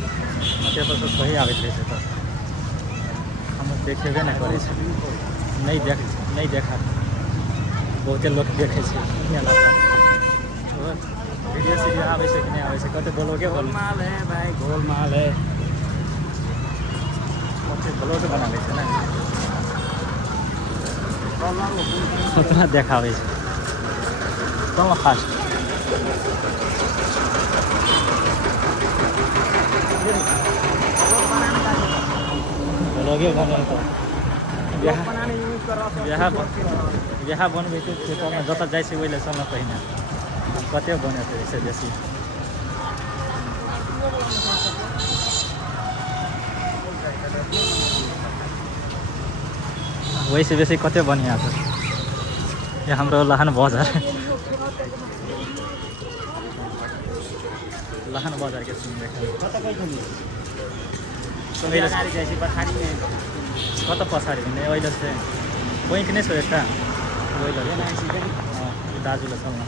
Paper सब सही आबैत रहै छै तऽ हम देखेबे नहि करै छै, नहीं देखा। बहुते लोग देखे छै मेला पर वीडियो सीडियो आबै छै कि नहीं आबै छै, कते ब्लॉगे गोलमाल है भाई, गोलमाल है, कते ब्लॉग बनाबै छै ना, उतना देखाबै छै कम फास्ट। ब्लॉगे बने तो यहाँ बनबै छै क्षेत्रमे जतऽ जाइ छै ओहि लए समय पहिने कते बनेतै एहिसँ बेसी। वैसे बेसी कते बढ़िया छै ये हाम्रो लहान बजार, लहान बजार के सीन देखा कत पछाडि हिँड्ने अहिले चाहिँ बैङ्क नै छ यता, दाजुले चल्न